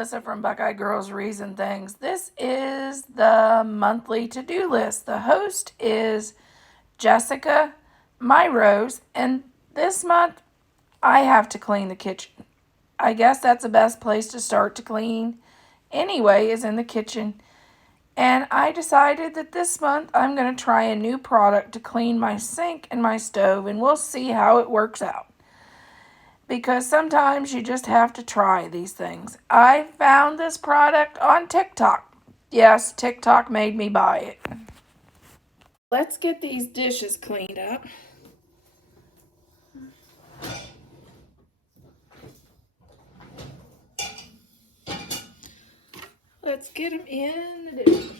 Melissa from Buckeye Girls Reason Things. This is the monthly to-do list. The host is Jessica Rose, and this month I have to clean the kitchen. I guess that's the best place to start to clean anyway, is in the kitchen. And I decided that this month I'm going to try a new product to clean my sink and my stove, and we'll see how it works out. Because sometimes you just have to try these things. I found this product on TikTok. Yes, TikTok made me buy it. Let's get these dishes cleaned up. Let's get them in the dishwasher.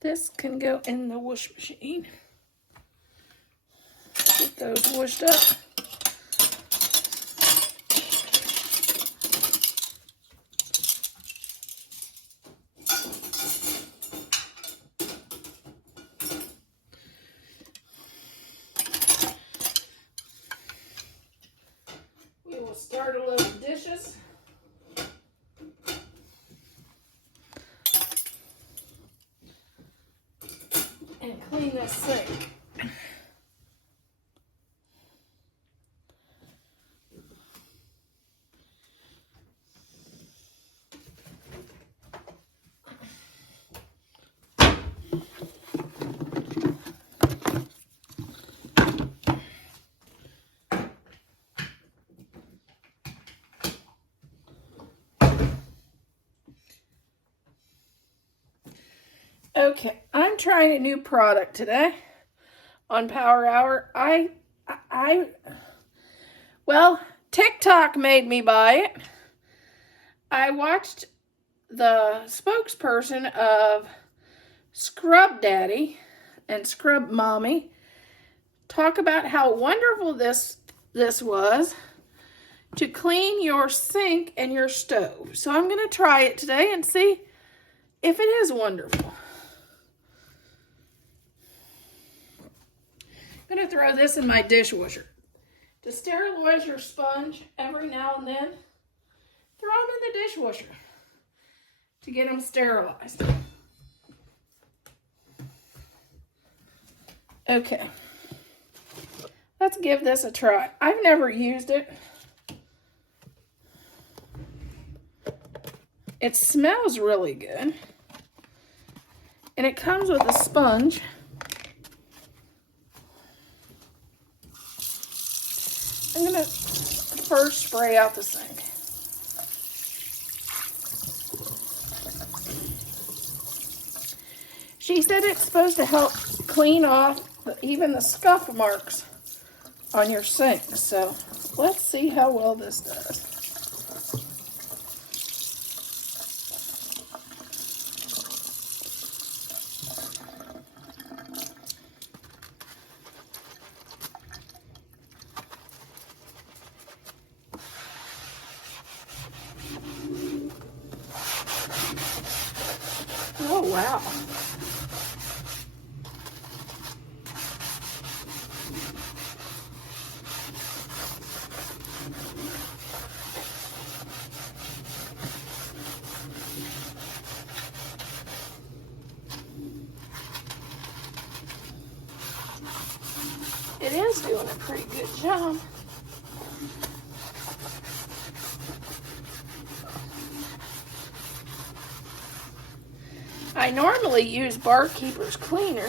This can go in the wash machine. Get those washed up. We will start a load of dishes. And clean this sink. Okay, I'm trying a new product today on Power Hour. Well, TikTok made me buy it. I watched the spokesperson of Scrub Daddy and Scrub Mommy talk about how wonderful this was to clean your sink and your stove. So I'm going to try it today and see if it is wonderful. I'm going to throw this in my dishwasher. To sterilize your sponge every now and then, throw them in the dishwasher to get them sterilized. Okay, let's give this a try. I've never used it. It smells really good. And it comes with a sponge. I'm going to first spray out the sink. She said it's supposed to help clean off even the scuff marks on your sink. So let's see how well this does. Oh, wow. It is doing a pretty good job. I normally use Barkeeper's cleaner.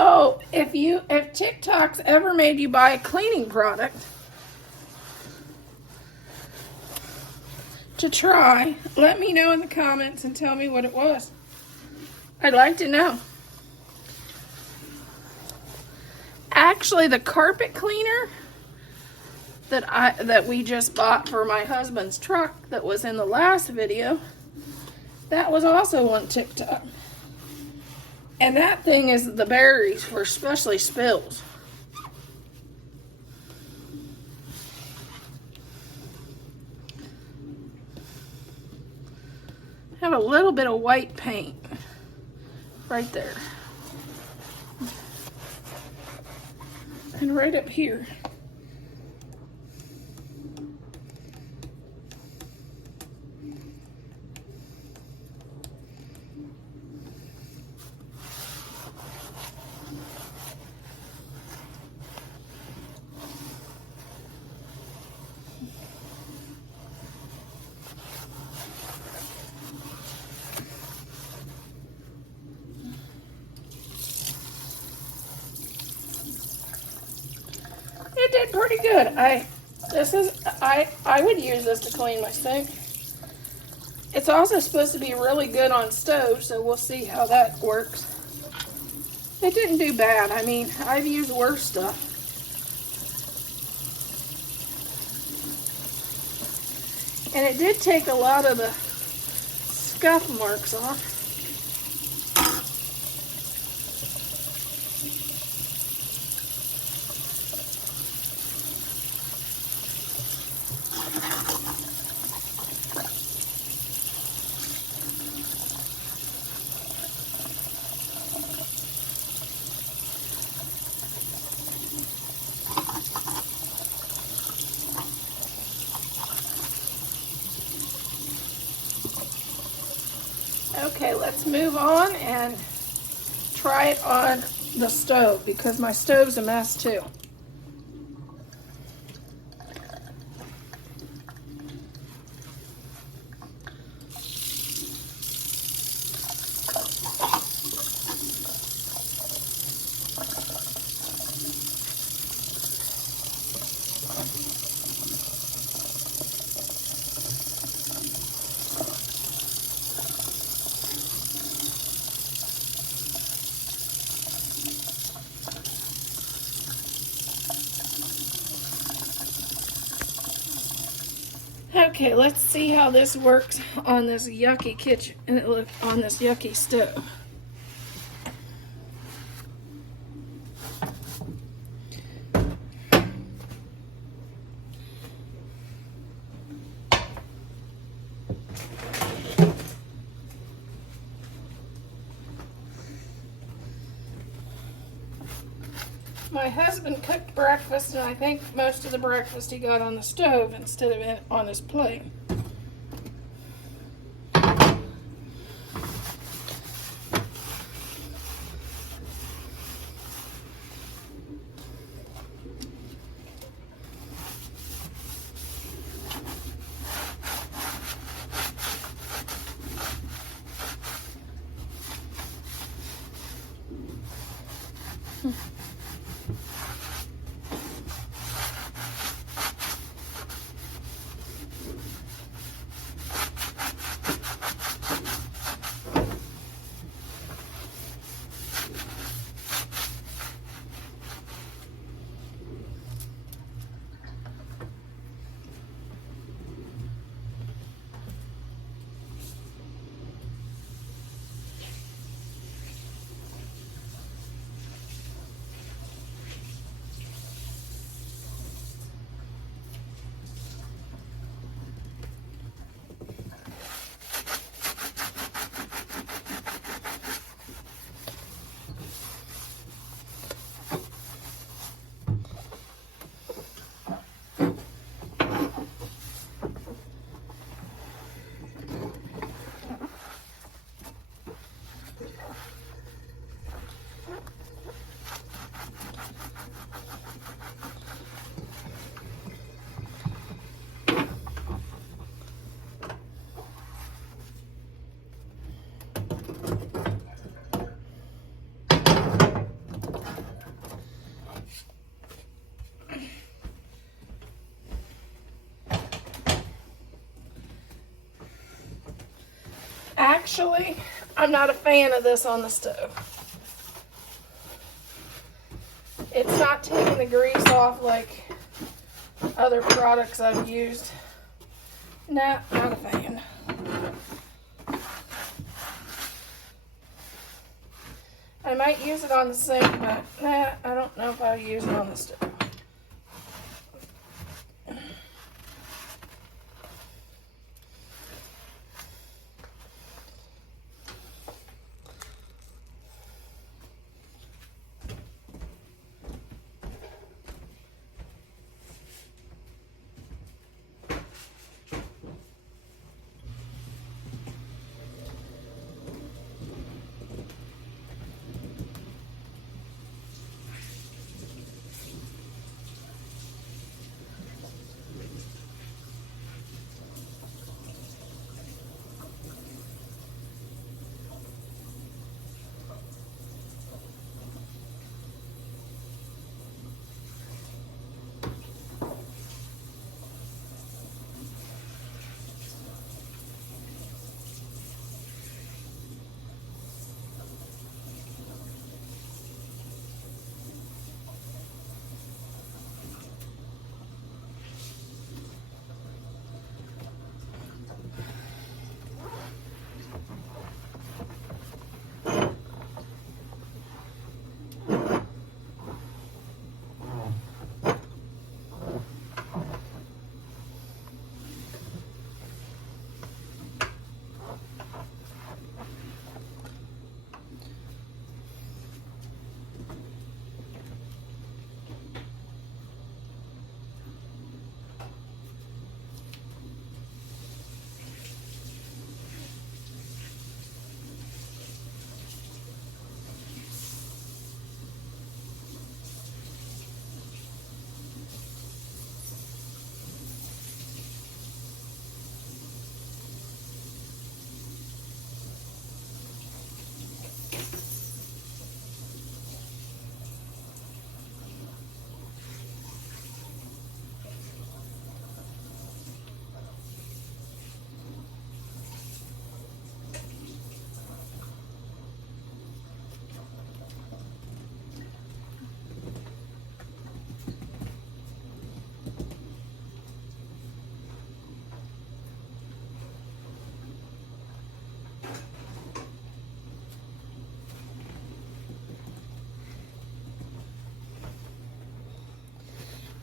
Oh, if TikTok's ever made you buy a cleaning product to try, let me know in the comments and tell me what it was. I'd like to know. Actually, the carpet cleaner that we just bought for my husband's truck that was in the last video, that was also on TikTok. And that thing is the berries for especially spills. Have a little bit of white paint right there. And right up here. It did pretty good. I would use this to clean my sink. It's also supposed to be really good on stove, so we'll see how that works. It didn't do bad. I mean, I've used worse stuff. And it did take a lot of the scuff marks off. Okay, let's move on and try it on the stove because my stove's a mess too. Okay, let's see how this works on this yucky kitchen and on this yucky stove. My husband cooked breakfast, and I think most of the breakfast he got on the stove instead of on his plate. Actually, I'm not a fan of this on the stove. It's not taking the grease off like other products I've used. Nah, not a fan. I might use it on the sink, but nah, I don't know if I'll use it on the stove.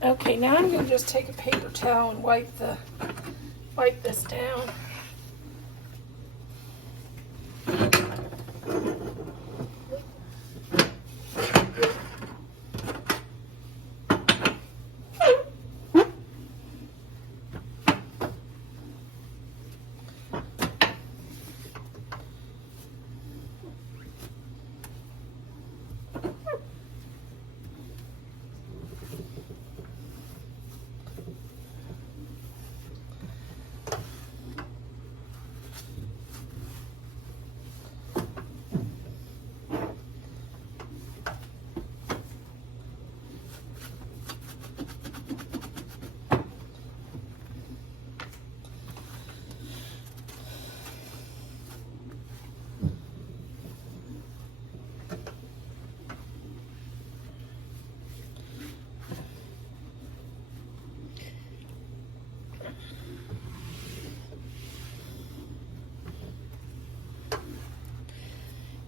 Okay, now I'm going to just take a paper towel and wipe this down.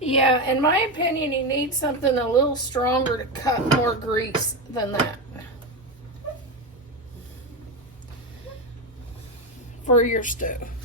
Yeah, in my opinion, you need something a little stronger to cut more grease than that for your stove.